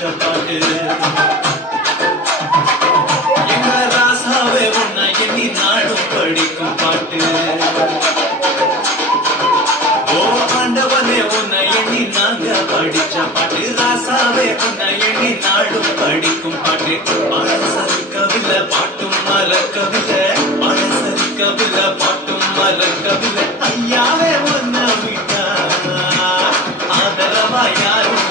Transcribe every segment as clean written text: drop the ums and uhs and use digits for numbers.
படிச்ச பாட்டு எங்க ராசாவே உன்னை எண்ணி நாடும் படிக்கும் பாட்டு ஓ ஆண்டவனே உன்னை எண்ணி நாங்க படிச்ச பாட்டு ராசாவே உன்னை எண்ணி நாடும் படிக்கும் பாட்டு அழசரிக்கவில்லை பாட்டும் மலக்கவில்லை அழசரிக்கவில்லை பாட்டும் மலக்கவில்லை ஐயாவே உன்னை விட்டா ஆதரவா யாரும்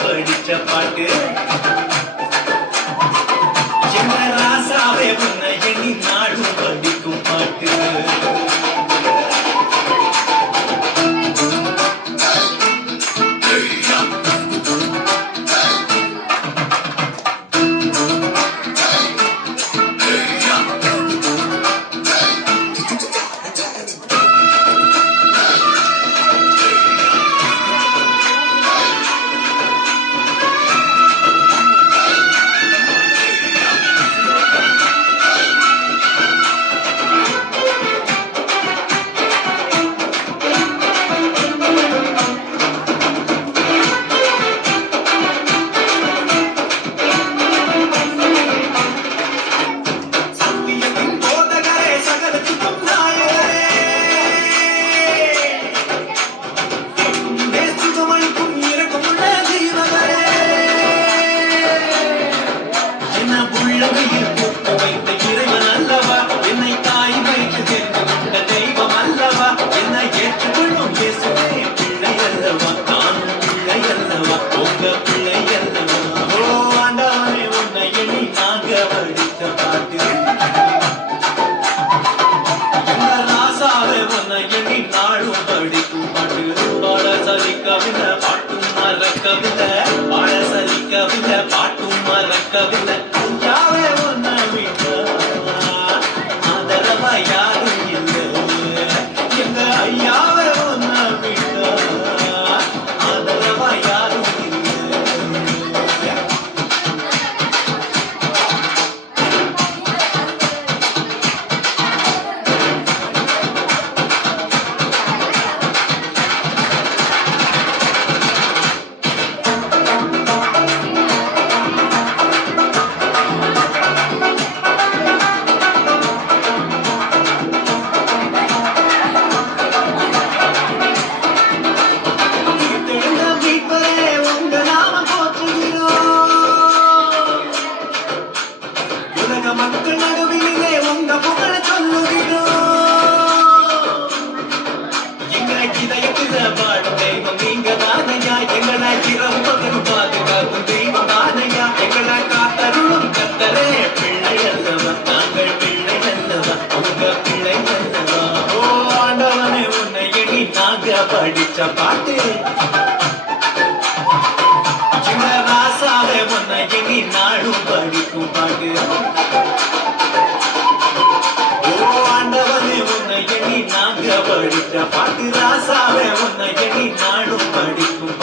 படிச்ச பாட்டு எங்க ராசாவே உன்னை எண்ணி நாடும் படிக்கும் பாட்டு பாட்டும் மறக்கவில்லை ஐயாவே உன்னை விட்டா ஆதரவா யாரும் இல்லை எங்க ஐயாவே உன்னை விட்டா ஆதரவா யாரும் மக்கள் நடுவிலே உங்க புகழ சொல்லுகிறோம் எங்க இதயத்தில பாடும் தெய்வம் நீங்க தானையா எங்களை இரவு பகல் பாதுகாக்கும் தெய்வம் தானையா எங்களை காத்தருளும் கத்தரே பிள்ளை அல்லவா நாங்கள் பிள்ளை அல்லவா உங்க பிள்ளை அல்லவா ஓ ஆண்டவனே உன்னை எண்ணி நாங்க படிச்ச பாட்டு எங்க ராசாவே உன்னை எண்ணி நாடும் படிக்கும் பாட்டு படிச்ச பாட்டு ராசாவே உன்னை எண்ணி நாடும் படிக்கும்